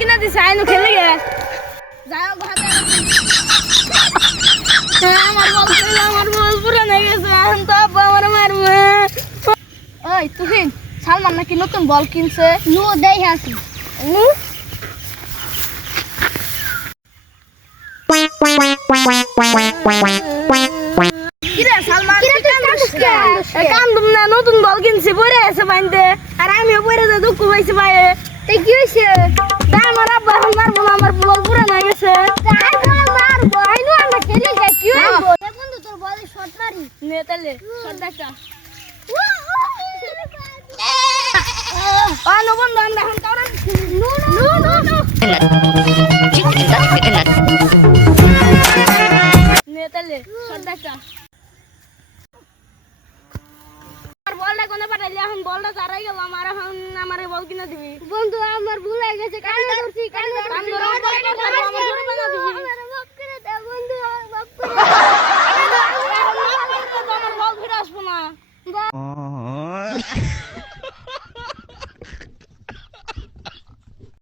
কিনা দিছে আইনু খেলে গে যাও ঘাটে আমার বল পুরো হয়ে গেছে এখন তো আব্বা আমার মারবে ওই তুহিন সালমান নাকি নতুন বল কিনছে নো দেই হাসি কিরে সালমান কান্দুম না নতুন বল কিনছি পরে আছে বাইন্দে আর আমিও পরে যা দুঃখ পাইছি ভাই এই কি হইছে আমার আব্বা এখন মারবো না আমার বল পুরো হয়ে গেছে মারবো আইনু আমরা খেলি যাই কি হইবো বন্ধু তোর বলে শট মারি নে তালে শট দেখা নো বন্ধু আমরা এখন কাউরা নো নো নো নো নে তালে শট দেখা বলটা কোনে পাঠাইলি এখন বলটা চারাই গেল আমার এখন আমারে বল কিনা দিবি বন্ধু আমার ভুল হয়ে গেছে কানে ধরছি কানে ধরছি আমার মাফ করে দে বন্ধু মাফ করে দে আমার বল ফিরে আসবো না